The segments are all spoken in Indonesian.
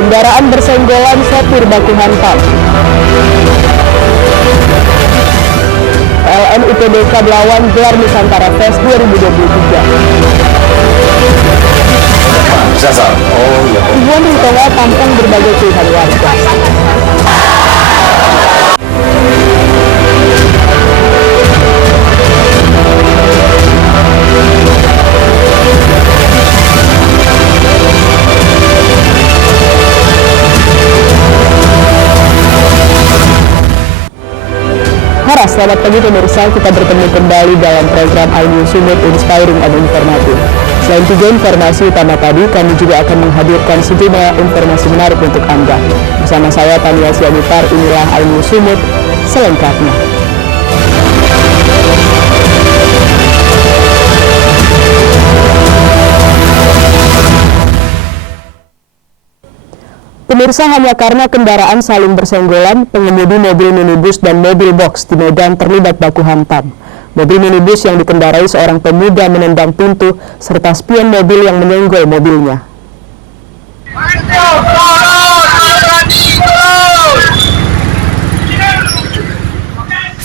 Kendaraan bersenggolan, sopir baku hantam. PLN UPDK Belawan gelar Nusantara Fest 2023. Ribuan ritual tampung berbagai pilihan warga. Selamat pagi pemirsa, kita bertemu kembali dalam program iNews Sumut Inspiring and Informative. Selain 3 informasi utama tadi, kami juga akan menghadirkan sejumlah informasi menarik untuk Anda. Bersama saya Tania Sianitar, inilah iNews Sumut selengkapnya. Pemirsa, hanya karena kendaraan saling bersenggolan, pengemudi mobil minibus dan mobil box di Medan terlibat baku hantam. Mobil minibus yang dikendarai seorang pemuda menendang pintu serta spion mobil yang menyenggol mobilnya.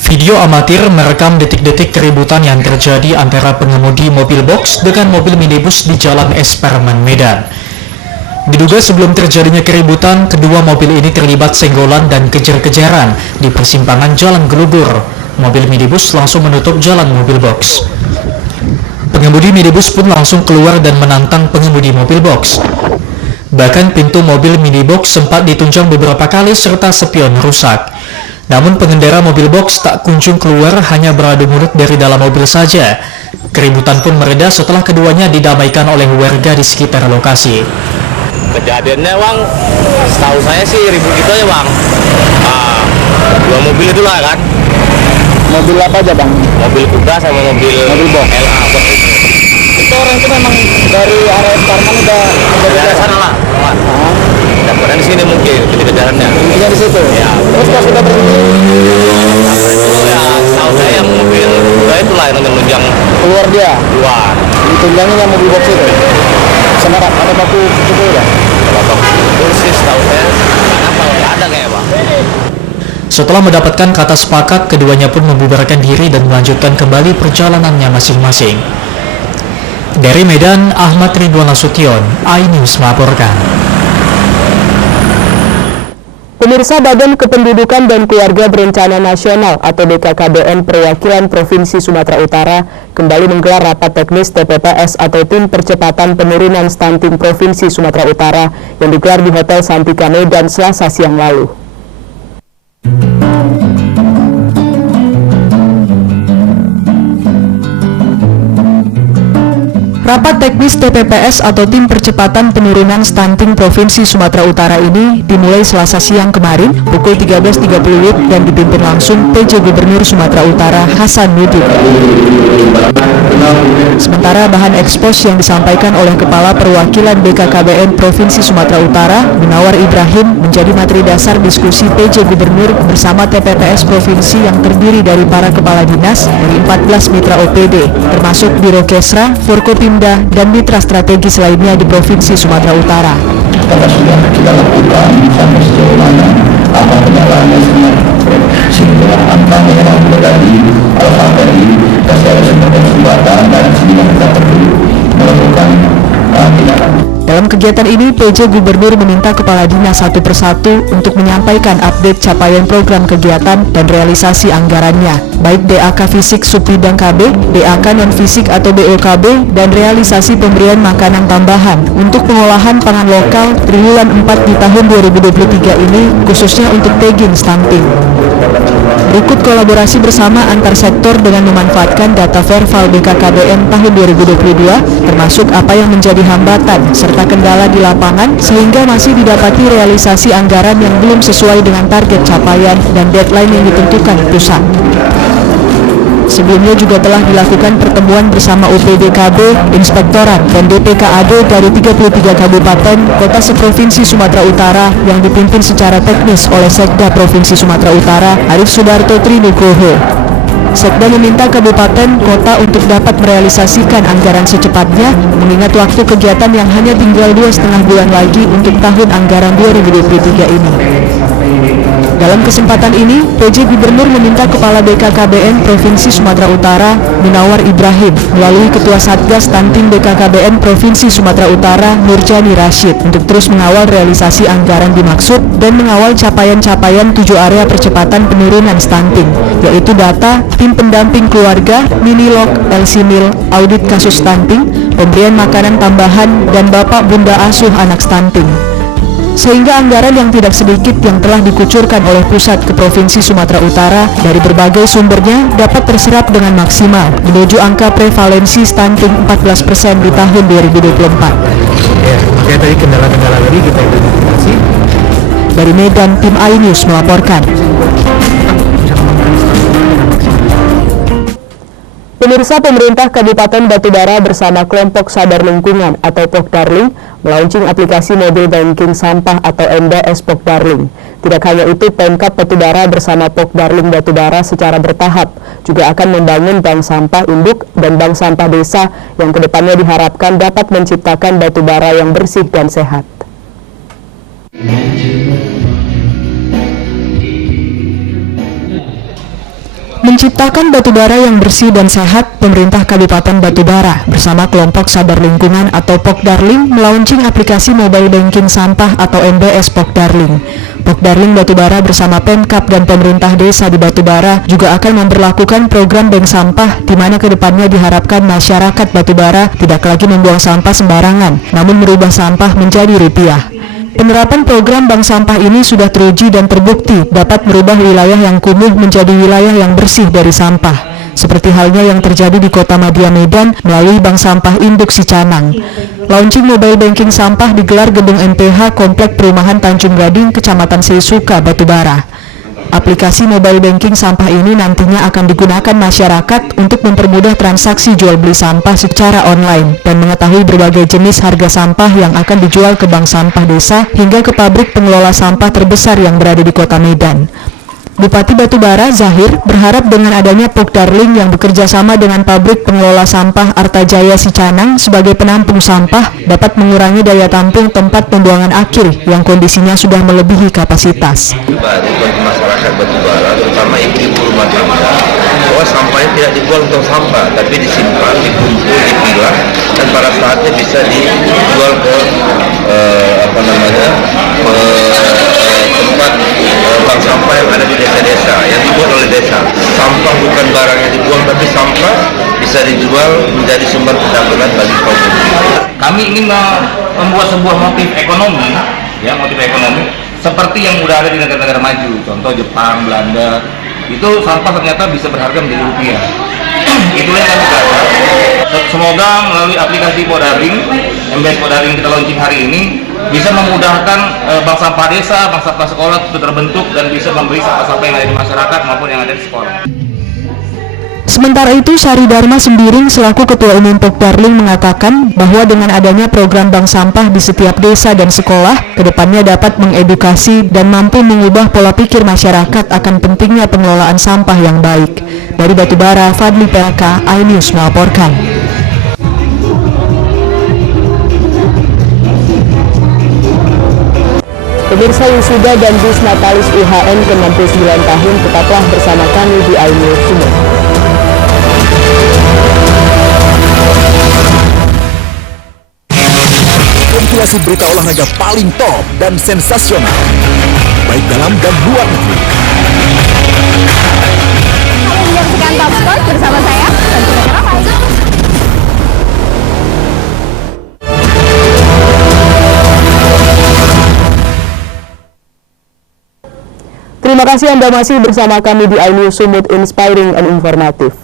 Video amatir merekam detik-detik keributan yang terjadi antara pengemudi mobil box dengan mobil minibus di Jalan Esperman, Medan. Diduga sebelum terjadinya keributan, kedua mobil ini terlibat senggolan dan kejar-kejaran di persimpangan Jalan Gelubur. Mobil minibus langsung menutup jalan mobil box. Pengemudi minibus pun langsung keluar dan menantang pengemudi mobil box. Bahkan pintu mobil minibox sempat ditunjang beberapa kali serta spion rusak. Namun pengendara mobil box tak kunjung keluar, hanya beradu mulut dari dalam mobil saja. Keributan pun mereda setelah keduanya didamaikan oleh warga di sekitar lokasi. Kejadiannya bang, setahu saya sih ribut gitu aja bang. Dua mobil itu lah kan. Mobil apa aja bang? Mobil kuda sama mobil box. LA box itu. Itu orang itu memang dari area Esperman udah Dari arah sana lah. Dapatnya di sini mungkin kejarannya. Ini di situ. Ya. Terus pas sudah berhenti, Ya, setahu saya yang mobil kuda itu lah yang menunjang keluar dia. keluar. Ditunjangin yang mobil box itu. Sama ada baku itu ya. Kalau bagus itu sih setahu saya kenapa nggak ada kayak bang. Setelah mendapatkan kata sepakat, keduanya pun membubarkan diri dan melanjutkan kembali perjalanannya masing-masing. Dari Medan, Ahmad Ridwan Nasution, iNews melaporkan. Pemirsa, Badan Kependudukan dan Keluarga Berencana Nasional atau BKKBN Perwakilan Provinsi Sumatera Utara kembali menggelar rapat teknis TPPS atau Tim Percepatan Penurunan Stunting Provinsi Sumatera Utara yang digelar di Hotel Santika Medan Selasa siang lalu. Rapat teknis TPPS atau Tim Percepatan Penurunan Stunting Provinsi Sumatera Utara ini dimulai Selasa siang kemarin pukul 13.30 WIB dan dipimpin langsung PJ Gubernur Sumatera Utara Hasanuddin. Sementara bahan ekspos yang disampaikan oleh Kepala Perwakilan BKKBN Provinsi Sumatera Utara, Munawar Ibrahim, menjadi materi dasar diskusi PJ Gubernur bersama TPPS Provinsi yang terdiri dari para kepala dinas dari 14 mitra OPD, termasuk Biro Kesra, Forkopimda, dan mitra strategis lainnya di Provinsi Sumatera Utara. Karena sudah kita lakukan sampai sejauh mana apa penyalahannya sebenarnya, sehingga angka yang tadi alfa tadi kasih ada sebuah kesempatan dan sehingga kita perlu melakukan tindakan. Dalam kegiatan ini, PJ Gubernur meminta kepala dinas satu persatu untuk menyampaikan update capaian program kegiatan dan realisasi anggarannya, baik DAK Fisik Subbidang KB, DAK Non-Fisik atau BOKB, dan realisasi pemberian makanan tambahan untuk pengolahan pangan lokal triwulan 4 di tahun 2023 ini, khususnya untuk tagging stunting. Berikut kolaborasi bersama antar sektor dengan memanfaatkan data verbal BKKBN tahun 2022, termasuk apa yang menjadi hambatan serta kendala di lapangan sehingga masih didapati realisasi anggaran yang belum sesuai dengan target capaian dan deadline yang ditentukan pusat. Sebelumnya juga telah dilakukan pertemuan bersama UPDKB, Inspektorat, dan DPKAD dari 33 kabupaten kota seprovinsi Sumatera Utara yang dipimpin secara teknis oleh Sekda Provinsi Sumatera Utara, Arif Sudarto Trinugroho. Sekda meminta kabupaten kota untuk dapat merealisasikan anggaran secepatnya, mengingat waktu kegiatan yang hanya tinggal 2,5 bulan lagi untuk tahun anggaran 2023 ini. Dalam kesempatan ini, PJ Gubernur meminta Kepala BKKBN Provinsi Sumatera Utara, Munawar Ibrahim, melalui Ketua Satgas Stunting BKKBN Provinsi Sumatera Utara, Nurjani Rashid, untuk terus mengawal realisasi anggaran dimaksud dan mengawal capaian-capaian 7 area percepatan penurunan stunting, yaitu data, tim pendamping keluarga, Minilog, LC-Mil, audit kasus stunting, pemberian makanan tambahan, dan bapak bunda asuh anak stunting. Sehingga anggaran yang tidak sedikit yang telah dikucurkan oleh pusat ke Provinsi Sumatera Utara dari berbagai sumbernya dapat terserap dengan maksimal menuju angka prevalensi stunting 14% di tahun 2024. Ya, makanya tadi kendala-kendala tadi kita identifikasi. Dari Medan, tim iNews melaporkan. Pemirsa, pemerintah Kabupaten Batubara bersama kelompok sadar lingkungan atau Pokdarling melaunching aplikasi mobile banking sampah atau MBS Pokdarling. Tidak hanya itu, Pemkab Batubara bersama Pokdarling Batubara secara bertahap juga akan membangun bank sampah induk dan bank sampah desa yang kedepannya diharapkan dapat menciptakan Batubara yang bersih dan sehat. Menciptakan batubara yang bersih dan sehat, pemerintah Kabupaten Batubara bersama kelompok sadar lingkungan atau Pokdarling melaunching aplikasi mobile banking sampah atau MBS Pokdarling. Pokdarling Batubara bersama Pemkab dan pemerintah desa di Batubara juga akan memberlakukan program bank sampah di mana kedepannya diharapkan masyarakat Batubara tidak lagi membuang sampah sembarangan, namun merubah sampah menjadi rupiah. Penerapan program bank sampah ini sudah teruji dan terbukti dapat merubah wilayah yang kumuh menjadi wilayah yang bersih dari sampah. Seperti halnya yang terjadi di Kota Madya Medan melalui bank sampah induk Sicanang. Launching mobile banking sampah digelar Gedung MPH Komplek Perumahan Tanjung Gading, Kecamatan Seisuka, Batubara. Aplikasi mobile banking sampah ini nantinya akan digunakan masyarakat untuk mempermudah transaksi jual beli sampah secara online dan mengetahui berbagai jenis harga sampah yang akan dijual ke bank sampah desa hingga ke pabrik pengelola sampah terbesar yang berada di Kota Medan. Bupati Batubara, Zahir, berharap dengan adanya Pokdarling yang bekerja sama dengan pabrik pengelola sampah Artajaya Sicanang sebagai penampung sampah dapat mengurangi daya tampung tempat pembuangan akhir yang kondisinya sudah melebihi kapasitas. Bagi masyarakat Batubara, terutama ibu-ibu rumah tangga, bahwa sampahnya tidak dibuang untuk sampah, tapi disimpan, dikumpul, dipilah, dan pada saatnya bisa dijual ke tempat bank sampah yang ada di desa-desa, yang dibuat oleh desa. Sampah bukan barang yang dibuang, tapi sampah bisa dijual menjadi sumber pendapatan bagi konsumsi. Kami ingin membuat sebuah motif ekonomi, seperti yang sudah ada di negara-negara maju, contoh Jepang, Belanda. Itu sampah ternyata bisa berharga menjadi rupiah. Itulah yang kami garap. Semoga melalui aplikasi Pokdarling, MBS Pokdarling kita launching hari ini, bisa memudahkan bank sampah desa, bank sampah sekolah untuk terbentuk dan bisa memberi sampah-sampah yang ada di masyarakat maupun yang ada di sekolah. Sementara itu, Sari Dharma Sembiring selaku Ketua Umum Pokdarling mengatakan bahwa dengan adanya program bank sampah di setiap desa dan sekolah, kedepannya dapat mengedukasi dan mampu mengubah pola pikir masyarakat akan pentingnya pengelolaan sampah yang baik. Dari Batubara, Fadli PLK, iNews melaporkan. Pemirsa wisuda dan bis Natalis UHN ke-69 tahun, tetaplah bersama kami di iNews Sumut. Kompilasi berita olahraga paling top dan sensasional, baik dalam dan luar negeri. Kalian menyaksikan Top Sport bersama saya, Santina Keramas. Terima kasih Anda masih bersama kami di iNews Sumut, inspiring and informatif.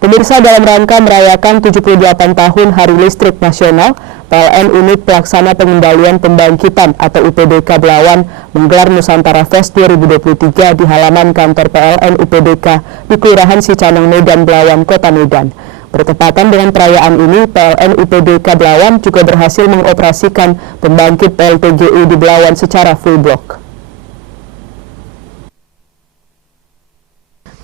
Pemirsa, dalam rangka merayakan 78 tahun Hari Listrik Nasional, PLN Unit Pelaksana Pengendalian Pembangkitan atau UPDK Belawan menggelar Nusantara Fest 2023 di halaman kantor PLN UPDK di Kelurahan Sicanang, Medan, Belawan, Kota Medan. Bertepatan dengan perayaan ini, PLN UPDK Belawan juga berhasil mengoperasikan pembangkit PLTGU di Belawan secara full block.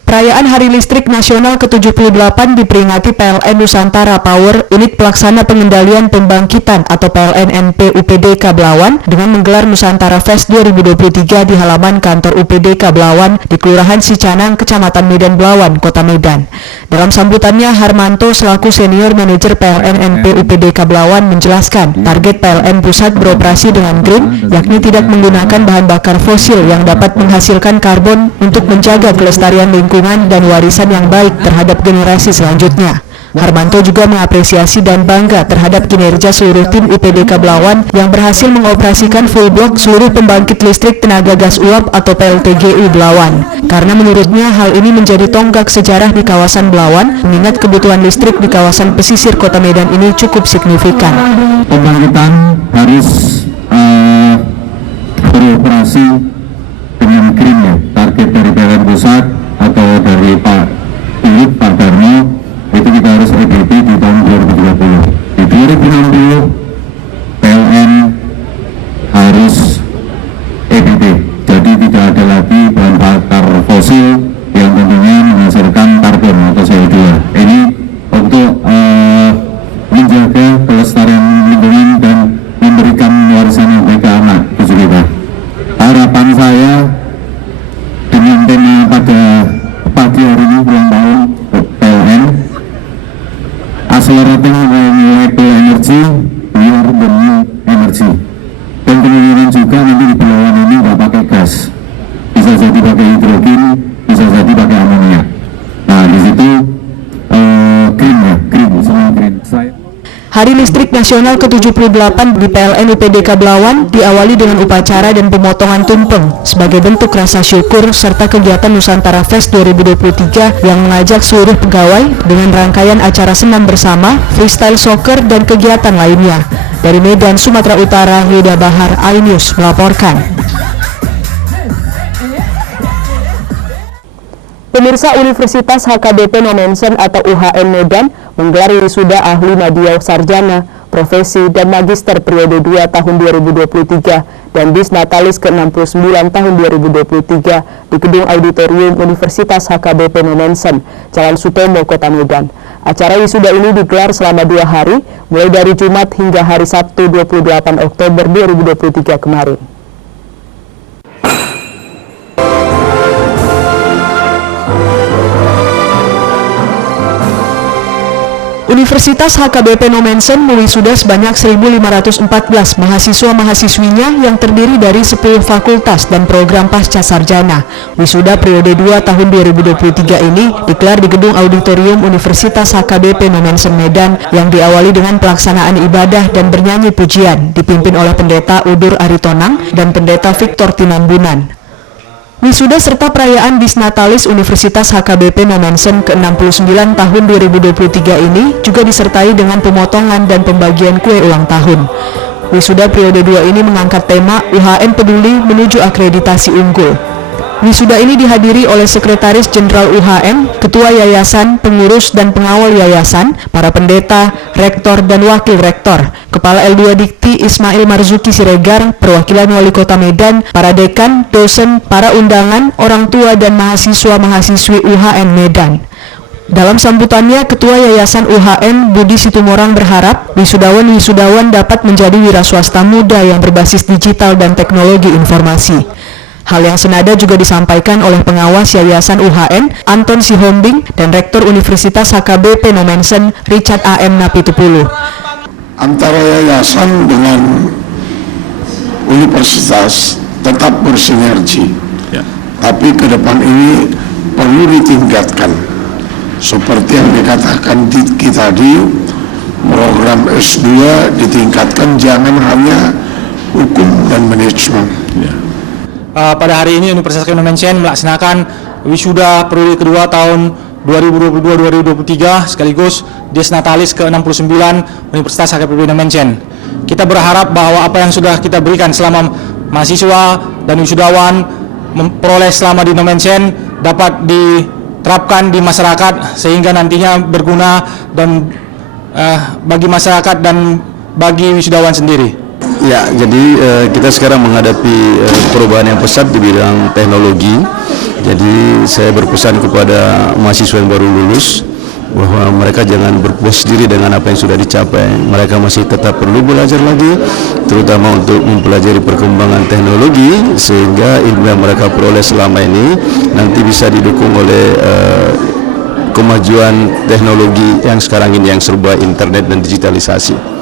Perayaan Hari Listrik Nasional ke-78 diperingati PLN Nusantara Power Unit Pelaksana Pengendalian Pembangkitan atau PLNNP UPDK Belawan dengan menggelar Nusantara Fest 2023 di halaman kantor UPDK Belawan di Kelurahan Sicanang, Kecamatan Medan Belawan, Kota Medan. Dalam sambutannya, Harmanto selaku Senior Manajer PLNNP UPDK Belawan menjelaskan target PLN Pusat beroperasi dengan green, yakni tidak menggunakan bahan bakar fosil yang dapat menghasilkan karbon untuk menjaga kelestarian lingkungan dan warisan yang baik terhadap generasi selanjutnya. Harmanto juga mengapresiasi dan bangga terhadap kinerja seluruh tim UPDK Belawan yang berhasil mengoperasikan full block seluruh pembangkit listrik tenaga gas uap atau PLTGU Belawan. Karena menurutnya hal ini menjadi tonggak sejarah di kawasan Belawan, mengingat kebutuhan listrik di kawasan pesisir Kota Medan ini cukup signifikan. Pembangkitan harus beroperasi dengan green ya. Target dari PLN Pusat atau dari Pak Philip, Pak Darmo, itu kita harus EBP di tahun 2030. Di 2060 PLN harus EBP, jadi tidak ada lagi bahan bakar fosil yang tentunya menghasilkan karbon atau CO2. Ini untuk menjaga kelestarian lingkungan dan memberikan warisan yang baik ke anak cucu kita. Harapan saya dengan tema pada pagi hari ini ulang tahun PLN, accelerating renewable energy, we are the new energy. Dan kemungkinan juga nanti di Belawan ini nggak pakai gas, bisa jadi pakai hidrogen, bisa jadi pakai amonia. Nah di situ green ya, green, semua green. Hari Listrik Nasional ke-78 di PLN UPDK Belawan diawali dengan upacara dan pemotongan tumpeng sebagai bentuk rasa syukur serta kegiatan Nusantara Fest 2023 yang mengajak seluruh pegawai dengan rangkaian acara senam bersama, freestyle soccer, dan kegiatan lainnya. Dari Medan, Sumatera Utara, Yuda Bahar, iNews melaporkan. Pemirsa, Universitas HKBP Nomensen atau UHN Medan menggelar wisuda ahli media sarjana, profesi, dan magister periode 2 tahun 2023 dan Disnatalis ke-69 tahun 2023 di Gedung Auditorium Universitas HKBP Nomensen, Jalan Sutomo, Kota Medan. Acara wisuda ini digelar selama 2 hari, mulai dari Jumat hingga hari Sabtu 28 Oktober 2023 kemarin. Universitas HKBP Nomensen mewisuda sebanyak 1.514 mahasiswa-mahasiswinya yang terdiri dari 10 fakultas dan program pasca sarjana. Wisuda periode 2 tahun 2023 ini digelar di Gedung Auditorium Universitas HKBP Nomensen Medan yang diawali dengan pelaksanaan ibadah dan bernyanyi pujian dipimpin oleh Pendeta Udur Aritonang dan Pendeta Victor Tinambunan. Wisuda serta perayaan Disnatalis Universitas HKBP Nomensen ke-69 tahun 2023 ini juga disertai dengan pemotongan dan pembagian kue ulang tahun. Wisuda periode 2 ini mengangkat tema UHN Peduli Menuju Akreditasi Unggul. Wisuda ini dihadiri oleh Sekretaris Jenderal UHN, Ketua Yayasan, pengurus dan pengawal yayasan, para pendeta, rektor dan wakil rektor, Kepala L2 Dikti Ismail Marzuki Siregar, perwakilan Wali Kota Medan, para dekan, dosen, para undangan, orang tua dan mahasiswa-mahasiswi UHN Medan. Dalam sambutannya, Ketua Yayasan UHN Budi Situmorang berharap wisudawan-wisudawan dapat menjadi wiraswasta muda yang berbasis digital dan teknologi informasi. Hal yang senada juga disampaikan oleh pengawas Yayasan UHN, Anton Sihombing, dan Rektor Universitas HKBP Nomensen, Richard A.M. Napitupulu. Antara yayasan dengan universitas tetap bersinergi, tapi ke depan ini perlu ditingkatkan. Seperti yang dikatakan Diki tadi, program S2 ditingkatkan, jangan hanya hukum dan manajemen. Pada hari ini Universitas Nomensen melaksanakan wisuda periode kedua tahun 2022-2023 sekaligus Disnatalis ke-69 Universitas HKBP Nomensen. Kita berharap bahwa apa yang sudah kita berikan selama mahasiswa dan wisudawan memperoleh selama di Nomensen dapat diterapkan di masyarakat sehingga nantinya berguna dan bagi masyarakat dan bagi wisudawan sendiri. Ya, jadi kita sekarang menghadapi perubahan yang pesat di bidang teknologi. Jadi saya berpesan kepada mahasiswa yang baru lulus bahwa mereka jangan berpuas diri dengan apa yang sudah dicapai. Mereka masih tetap perlu belajar lagi, terutama untuk mempelajari perkembangan teknologi, sehingga ilmu yang mereka peroleh selama ini nanti bisa didukung oleh kemajuan teknologi yang sekarang ini yang serba internet dan digitalisasi.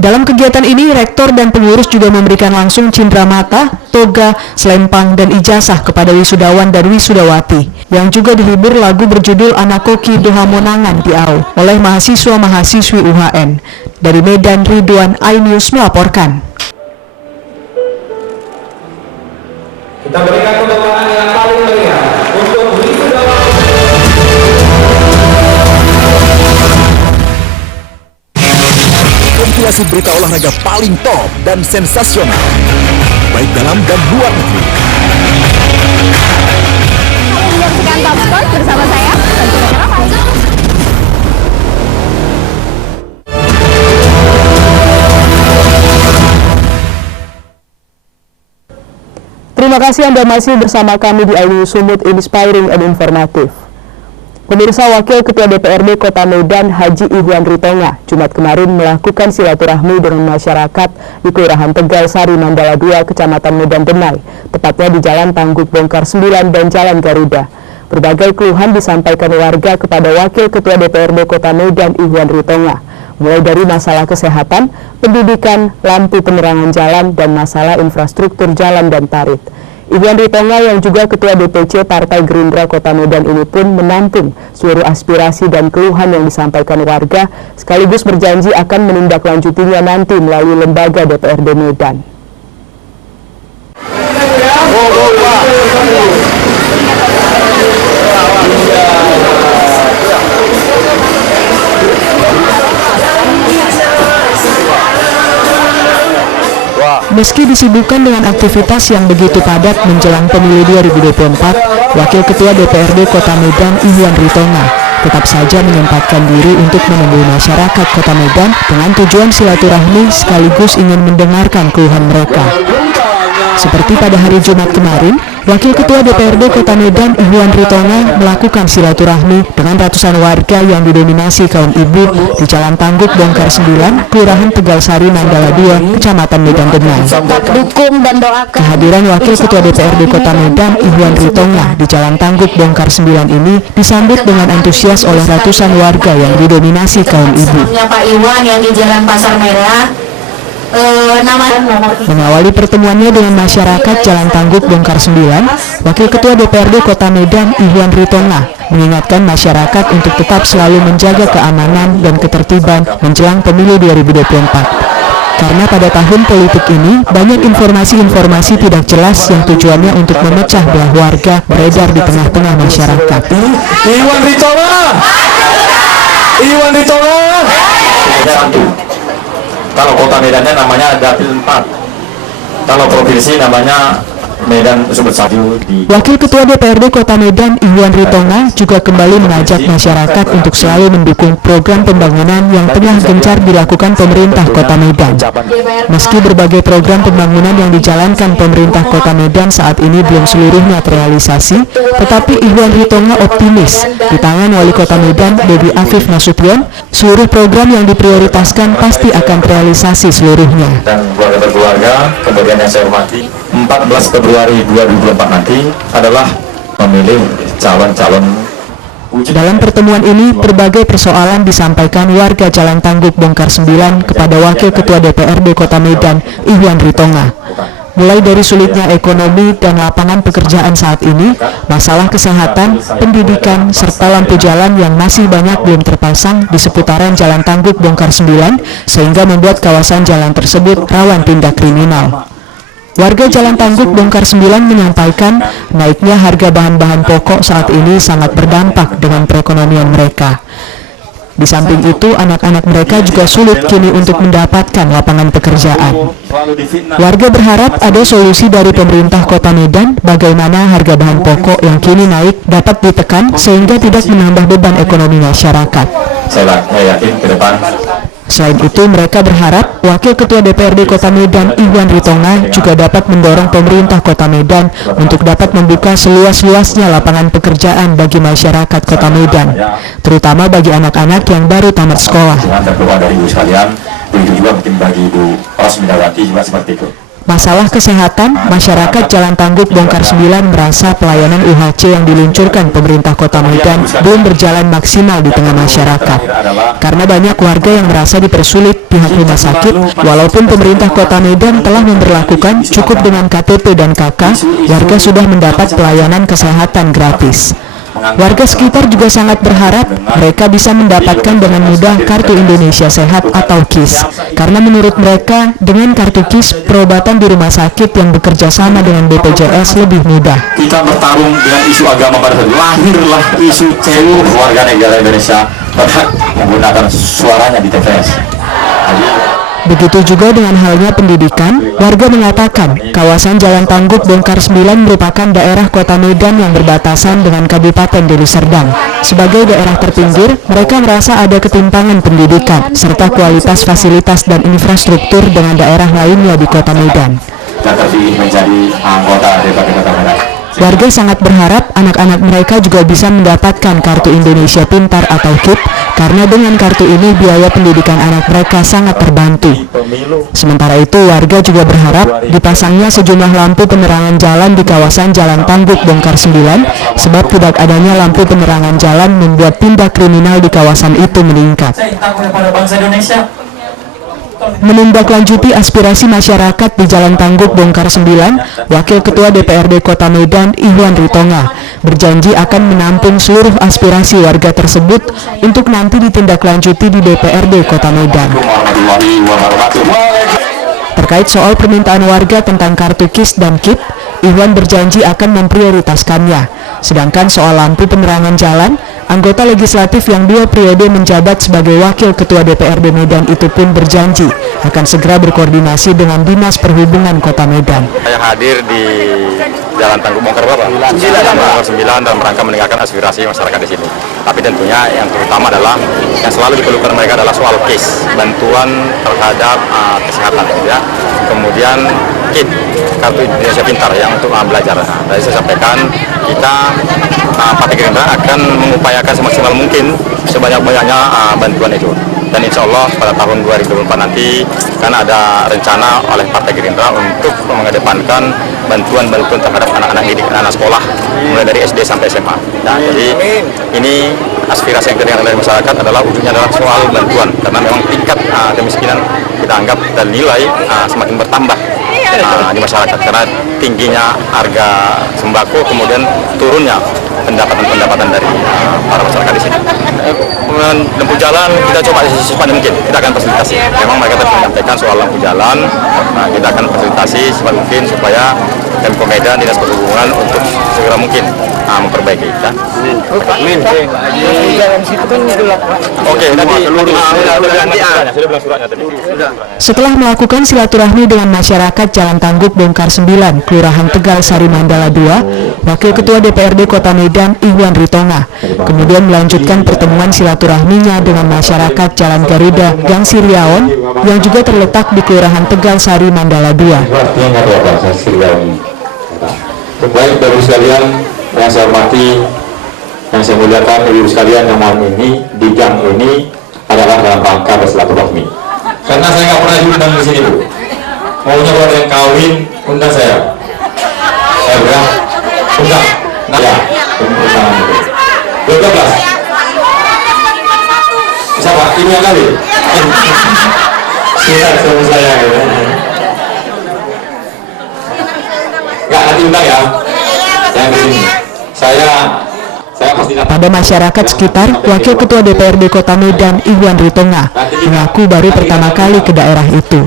Dalam kegiatan ini, rektor dan pengurus juga memberikan langsung cindera mata, toga, selempang, dan ijazah kepada wisudawan dan wisudawati, yang juga dihibur lagu berjudul Anakoki Doha Monangan Tiau oleh mahasiswa-mahasiswi UHN. Dari Medan, Ridwan, iNews melaporkan. Kita berikan tepuk tangan yang paling meriah untuk wisudawan. Kompilasi berita olahraga paling top dan sensasional, baik dalam dan luar negeri. Menyaksikan Top Sport bersama saya, Santina Keramas. Terima kasih Anda masih bersama kami di iNews Sumut Inspiring and Informative. Pemirsa, Wakil Ketua DPRD Kota Medan Haji Ihwan Ritonga Jumat kemarin melakukan silaturahmi dengan masyarakat di Kelurahan Tegal Sari Mandala 2, Kecamatan Medan Denai, tepatnya di Jalan Tangguk Bongkar 9 dan Jalan Garuda. Berbagai keluhan disampaikan warga kepada Wakil Ketua DPRD Kota Medan Ihwan Ritonga, mulai dari masalah kesehatan, pendidikan, lampu penerangan jalan, dan masalah infrastruktur jalan dan parit. Ihwan Ritonga yang juga Ketua DPC Partai Gerindra Kota Medan ini pun menampung seluruh aspirasi dan keluhan yang disampaikan warga, sekaligus berjanji akan menindaklanjutinya nanti melalui lembaga DPRD Medan. Meski disibukkan dengan aktivitas yang begitu padat menjelang pemilu 2024, Wakil Ketua DPRD Kota Medan Ihwan Ritonga tetap saja menyempatkan diri untuk menemui masyarakat Kota Medan dengan tujuan silaturahmi sekaligus ingin mendengarkan keluhan mereka. Seperti pada hari Jumat kemarin, Wakil Ketua DPRD Kota Medan Ihwan Ritonga melakukan silaturahmi dengan ratusan warga yang didominasi kaum ibu di Jalan Tangguk Bongkar 9, Kelurahan Tegal Sari Mandala 2, Kecamatan Medan Denai. Kehadiran Wakil Ketua DPRD Kota Medan Ihwan Ritonga di Jalan Tangguk Bongkar 9 ini disambut dengan antusias oleh ratusan warga yang didominasi kaum ibu. Pak Iwan yang di Jalan Pasar Merah. Mengawali pertemuannya dengan masyarakat Jalan Tangguk Bongkar 9, Wakil Ketua DPRD Kota Medan Ihwan Ritonga mengingatkan masyarakat untuk tetap selalu menjaga keamanan dan ketertiban menjelang pemilu 2024. Karena pada tahun politik ini banyak informasi-informasi tidak jelas yang tujuannya untuk memecah belah warga beredar di tengah-tengah masyarakat. Ihwan Ritonga! Ihwan Ritonga! Kalau kota Medannya namanya Dapil 4. Kalau provinsi namanya Medan Sumber Satu. Wakil Ketua DPRD Kota Medan Ihwan Ritonga juga kembali mengajak masyarakat untuk selalu mendukung program pembangunan yang tengah gencar dilakukan pemerintah Kota Medan. Meski berbagai program pembangunan yang dijalankan pemerintah Kota Medan saat ini belum seluruhnya terrealisasi, tetapi Ihwan Ritonga optimis di tangan Wali Kota Medan Dedi Afif Nasution, seluruh program yang diprioritaskan pasti akan terrealisasi seluruhnya. Dan keluarga, kemudian yang saya hormati, 14 Februari 2024 nanti adalah memilih calon-calon. Dalam pertemuan ini, berbagai persoalan disampaikan warga Jalan Tangguk Bongkar 9 kepada Wakil Ketua DPRD Kota Medan Ihwan Ritonga. Mulai dari sulitnya ekonomi dan lapangan pekerjaan saat ini, masalah kesehatan, pendidikan, serta lampu jalan yang masih banyak belum terpasang di seputaran Jalan Tangguk Bongkar 9, sehingga membuat kawasan jalan tersebut rawan tindak kriminal. Warga Jalan Tangguk Bongkar 9 menyampaikan naiknya harga bahan-bahan pokok saat ini sangat berdampak dengan perekonomian mereka. Di samping itu, anak-anak mereka juga sulit kini untuk mendapatkan lapangan pekerjaan. Warga berharap ada solusi dari pemerintah Kota Medan bagaimana harga bahan pokok yang kini naik dapat ditekan sehingga tidak menambah beban ekonomi masyarakat. Saya yakin ke depan Selain itu, mereka berharap Wakil Ketua DPRD Kota Medan Ihwan Ritonga juga dapat mendorong pemerintah Kota Medan untuk dapat membuka seluas-luasnya lapangan pekerjaan bagi masyarakat Kota Medan, terutama bagi anak-anak yang baru tamat sekolah. Dari ibu sekalian, begitu juga mungkin bagi Ibu Rosmindawati juga seperti itu. Masalah kesehatan, masyarakat Jalan Tangguk Bongkar 9 merasa pelayanan UHC yang diluncurkan pemerintah Kota Medan belum berjalan maksimal di tengah masyarakat. Karena banyak warga yang merasa dipersulit pihak rumah sakit, walaupun pemerintah Kota Medan telah memberlakukan cukup dengan KTP dan KK, warga sudah mendapat pelayanan kesehatan gratis. Warga sekitar juga sangat berharap mereka bisa mendapatkan dengan mudah Kartu Indonesia Sehat atau KIS. Karena menurut mereka, dengan kartu KIS, perobatan di rumah sakit yang bekerja sama dengan BPJS lebih mudah. Kita bertarung dengan isu agama pada saat lahirlah isu seluruh warga negara Indonesia berhak menggunakan suaranya di TPS. Begitu juga dengan halnya pendidikan, warga mengatakan kawasan Jalan Tangguk Bongkar 9 merupakan daerah Kota Medan yang berbatasan dengan Kabupaten Deli Serdang. Sebagai daerah terpinggir, mereka merasa ada ketimpangan pendidikan, serta kualitas fasilitas dan infrastruktur dengan daerah lainnya di Kota Medan. Dan terpilih menjadi anggota DPRD Kota Medan. Warga sangat berharap anak-anak mereka juga bisa mendapatkan Kartu Indonesia Pintar atau KIP, karena dengan kartu ini biaya pendidikan anak mereka sangat terbantu. Sementara itu, warga juga berharap dipasangnya sejumlah lampu penerangan jalan di kawasan Jalan Tangguk Bongkar 9, sebab tidak adanya lampu penerangan jalan membuat tindak kriminal di kawasan itu meningkat. Menindaklanjuti aspirasi masyarakat di Jalan Tangguk Bongkar 9, Wakil Ketua DPRD Kota Medan Ihwan Ritonga berjanji akan menampung seluruh aspirasi warga tersebut untuk nanti ditindaklanjuti di DPRD Kota Medan. Terkait soal permintaan warga tentang kartu KIS dan KIP, Ihwan berjanji akan memprioritaskannya. Sedangkan soal lampu penerangan jalan, anggota legislatif yang 2 periode menjabat sebagai Wakil Ketua DPRD Medan itu pun berjanji akan segera berkoordinasi dengan Dinas Perhubungan Kota Medan. Saya hadir di Jalan Tangguk Bongkar berapa? 9 dalam rangka mendengarkan aspirasi masyarakat di sini. Tapi tentunya yang terutama adalah yang selalu dikeluhkan mereka adalah soal KIS, bantuan terhadap kesehatan, ya. Kemudian KIP, Kartu Indonesia Pintar yang untuk belajar. Nah, tadi saya sampaikan kita Partai Gerindra akan mengupayakan semaksimal mungkin sebanyak-banyaknya bantuan itu. Dan insya Allah pada tahun 2024 nanti kan ada rencana oleh Partai Gerindra untuk mengedepankan bantuan-bantuan terhadap anak-anak didik, anak sekolah mulai dari SD sampai SMA. Nah, jadi ini aspirasi yang terdengar dari masyarakat adalah ujungnya adalah soal bantuan, karena memang tingkat kemiskinan kita anggap dan nilai semakin bertambah di masyarakat karena tingginya harga sembako, kemudian turunnya pendapatan dari para masyarakat di sini. Lampu jalan kita coba secepatnya mungkin, kita akan fasilitasi. Memang mereka tadi menyampaikan soal lampu jalan, kita akan fasilitasi secepatnya mungkin supaya Pemkot Medan, Dinas Perhubungan untuk segera mungkin memperbaiki. Ya. Amin. Oke, nanti sudah bilang suratnya tadi. Setelah melakukan silaturahmi dengan masyarakat Jalan Tangguk Bongkar 9, Kelurahan Tegal Sari Mandala 2, Wakil Ketua DPRD Kota Medan Ihwan Ritonga kemudian melanjutkan pertemuan silaturahminya dengan masyarakat Jalan Garuda Gang Siriaon yang juga terletak di Kelurahan Tegal Sari Mandala 2. Baik Bapak sekalian yang saya hormati, yang saya muliakan, Ibu sekalian yang malam ini di gang ini adalah dalam rangka bersilaturahmi. Karena saya nggak pernah diundang di sini, Bu. Maunya kalau ada yang kawin, undang saya. Saya bilang, undang. Nah, ya, undangan itu. 12. Siapa? Ini yang kawin. Sudah sama saya. Ya. Nggak, nanti undang ya. Yang di sini. Saya pasti. Pada masyarakat sekitar, Wakil Ketua DPRD Kota Medan Ihwan Ritonga mengaku baru pertama kali ke daerah itu.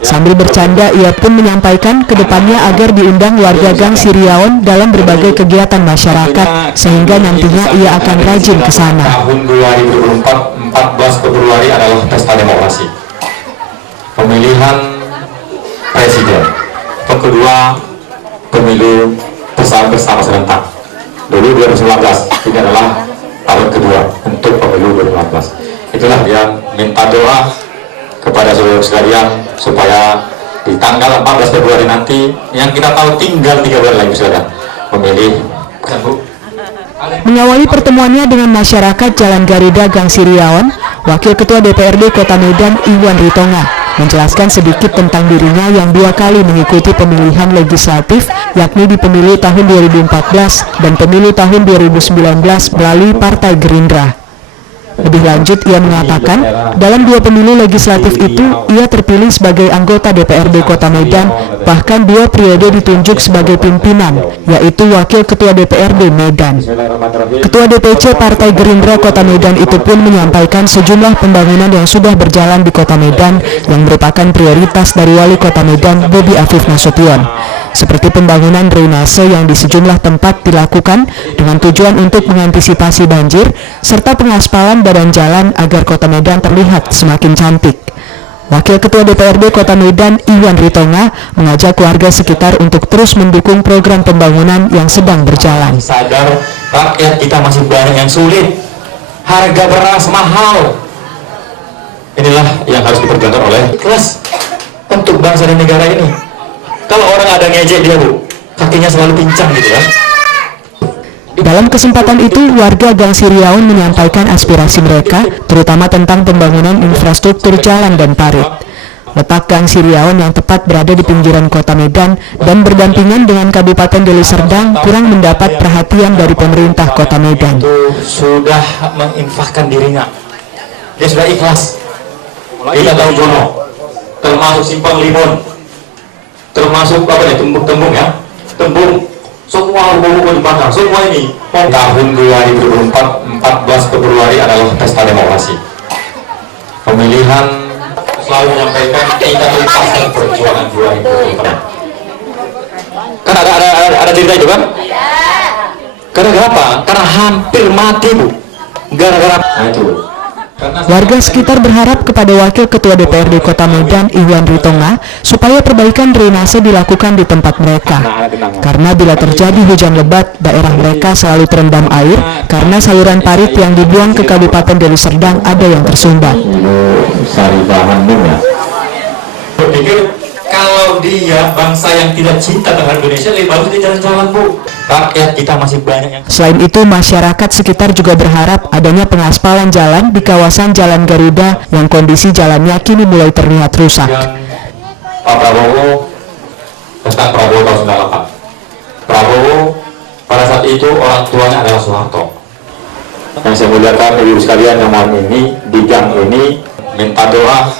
Sambil bercanda, ia pun menyampaikan ke depannya agar diundang warga Gang Siriaon dalam berbagai kegiatan masyarakat, sehingga nantinya ia akan rajin ke sana. Tahun 2024, 14 Februari adalah pesta demokrasi. Pemilihan presiden. Yang kedua, pemilu bersama serentak. Dulu 2019, ini adalah tahun kedua untuk pemilu 2019. Itulah yang minta doa kepada seluruh sekalian supaya di tanggal 14 Februari nanti yang kita tahu tinggal 3 bulan lagi saudara memilih Mengawali pertemuannya dengan masyarakat Jalan Garuda Gang Siriawan, Wakil Ketua DPRD Kota Medan Iwan Ritonga menjelaskan sedikit tentang dirinya yang 2 kali mengikuti pemilihan legislatif, yakni di pemilu tahun 2014 dan pemilu tahun 2019 melalui Partai Gerindra. Lebih lanjut, ia mengatakan dalam 2 pemilu legislatif itu ia terpilih sebagai anggota DPRD Kota Medan, bahkan 2 periode ditunjuk sebagai pimpinan, yaitu Wakil Ketua DPRD Medan. Ketua DPC Partai Gerindra Kota Medan itu pun menyampaikan sejumlah pembangunan yang sudah berjalan di Kota Medan yang merupakan prioritas dari Wali Kota Medan Bobi Afif Nasution, seperti pembangunan drainase yang di sejumlah tempat dilakukan dengan tujuan untuk mengantisipasi banjir, serta pengaspalan badan jalan agar Kota Medan terlihat semakin cantik. Wakil Ketua DPRD Kota Medan Iwan Ritonga mengajak warga sekitar untuk terus mendukung program pembangunan yang sedang berjalan. Sadar rakyat kita masih banyak yang sulit, harga beras mahal. Inilah yang harus diperjuangkan oleh ikhlas untuk bangsa dan negara ini. Kalau orang ada ngejek dia Bu, kakinya selalu pincang gitu kan. Dalam kesempatan itu, warga Gang Siriawan menyampaikan aspirasi mereka, terutama tentang pembangunan infrastruktur jalan dan parit. Letak Gang Siriawan yang tepat berada di pinggiran Kota Medan dan berdampingan dengan Kabupaten Deli Serdang kurang mendapat perhatian dari pemerintah Kota Medan. Itu sudah menginfakkan dirinya, dia sudah ikhlas. Kita tahu Jono, termasuk Simpang Limun, termasuk apa ya, tembung ya, tembung. Semua rumah dibakar, semua ini. Tahun 2024, 14 Februari adalah pesta demokrasi. Pemilihan selalu menyampaikan kita lepaskan perjuangan 2024. Kan ada cerita itu kan? Karena apa? Karena hampir mati Bu. Gara-gara itu. Warga sekitar berharap kepada Wakil Ketua DPRD Kota Medan Iwan Ritonga supaya perbaikan drainase dilakukan di tempat mereka. Karena bila terjadi hujan lebat, daerah mereka selalu terendam air karena saluran parit yang dibuang ke Kabupaten Deli Serdang ada yang tersumbat. Berpikir kalau dia bangsa yang tidak cinta terhadap Indonesia, lebih bagus dia jalan-jalan Bu. Rakyat kita masih banyak yang... Selain itu, masyarakat sekitar juga berharap adanya pengaspalan jalan di kawasan Jalan Garuda yang kondisi jalannya kini mulai terlihat rusak. Pak Prabowo tentang Prabowo tahun 98. Prabowo pada saat itu orang tuanya adalah Soeharto. Yang saya muliakan ibu sekalian yang mohon ini di gang ini minta doa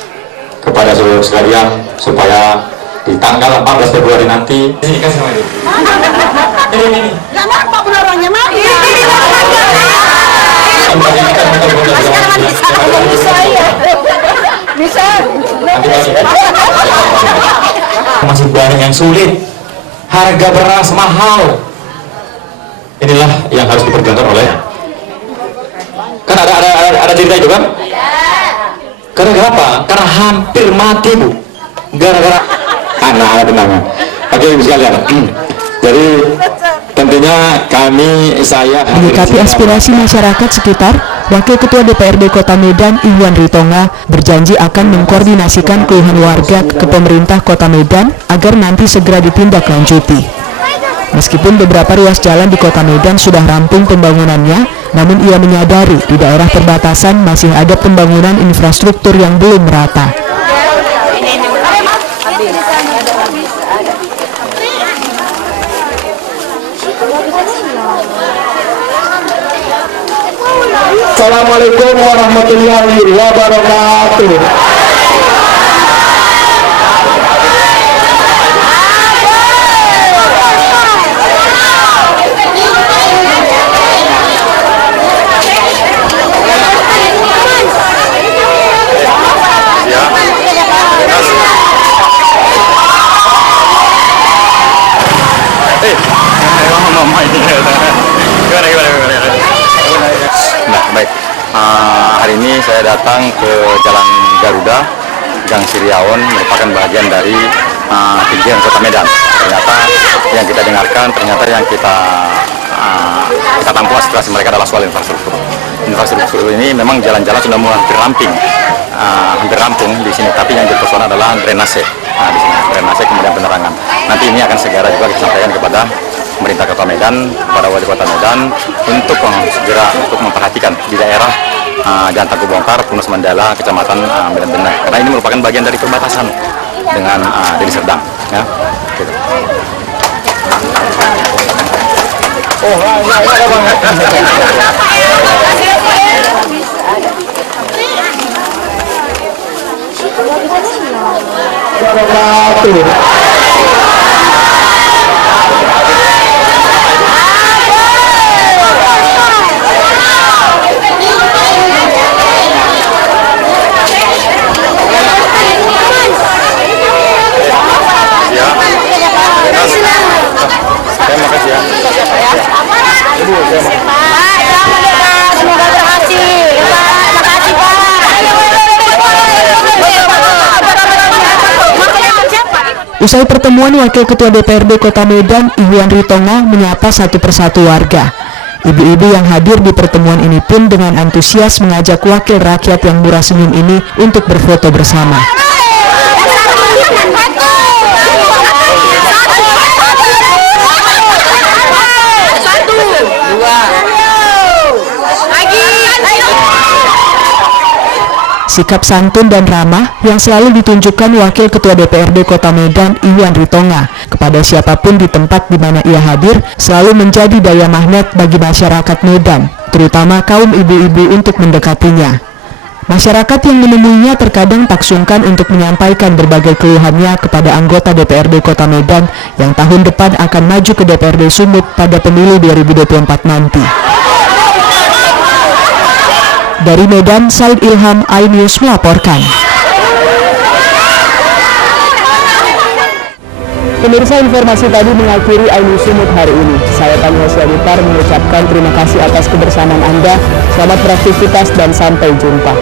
kepada seluruh sekalian supaya di tanggal 14 Februari nanti ini kasih sama ibu. Ini. Nggak nampak orangnya mah. Bisa. Masih banyak yang sulit, harga beras mahal. Inilah yang harus diperjuangkan oleh. Kan ada cerita itu kan? Karena apa? Karena hampir mati Bu. Gara-gara anak tenangan. Oke ibu sekalian. Jadi tentunya saya menyikapi aspirasi masyarakat sekitar, Wakil Ketua DPRD Kota Medan Iwan Ritonga berjanji akan mengkoordinasikan keluhan warga ke pemerintah Kota Medan agar nanti segera ditindaklanjuti. Meskipun beberapa ruas jalan di Kota Medan sudah rampung pembangunannya, namun ia menyadari di daerah perbatasan masih ada pembangunan infrastruktur yang belum merata. Assalamualaikum warahmatullahi wabarakatuh. Baik, hari ini saya datang ke Jalan Garuda, Gang Siriawan, merupakan bagian dari pinggiran Kota Medan. Ternyata yang kita dengarkan, ternyata yang kita tampung aspirasi mereka adalah soal infrastruktur. Infrastruktur ini memang jalan-jalan sudah mulai hampir ramping. hampir rampung di sini, tapi yang jadi persoalan adalah drainase. Nah, di sini drainase kemudian penerangan. Nanti ini akan segera juga kita sampaikan kepada pemerintah Kota Medan, kepada wali kota Medan untuk segera untuk memperhatikan di daerah Jalan Tangguh Bongkar, Tunas Mandala, Kecamatan Medan Benai, karena ini merupakan bagian dari perbatasan dengan Deli Serdang. Ya. Gitu. Terima kasih ya. Semoga berhasil. Terima kasih Pak. Usai pertemuan Wakil Ketua DPRD Kota Medan, Iwan Ritonga menyapa satu persatu warga. Ibu-ibu yang hadir di pertemuan ini pun dengan antusias mengajak wakil rakyat yang murah senyum ini untuk berfoto bersama. Sikap santun dan ramah yang selalu ditunjukkan Wakil Ketua DPRD Kota Medan, Iwan Ritonga, kepada siapapun di tempat di mana ia hadir selalu menjadi daya magnet bagi masyarakat Medan, terutama kaum ibu-ibu untuk mendekatinya. Masyarakat yang menemuinya terkadang tak sungkan untuk menyampaikan berbagai keluhannya kepada anggota DPRD Kota Medan yang tahun depan akan maju ke DPRD Sumut pada pemilu 2024 nanti. Dari Medan, Said Ilham, iNews melaporkan. Pemirsa, informasi tadi mengakhiri iNews Sumut hari ini. Saya Tanya Syaritar mengucapkan terima kasih atas kebersamaan Anda. Selamat beraktivitas dan sampai jumpa.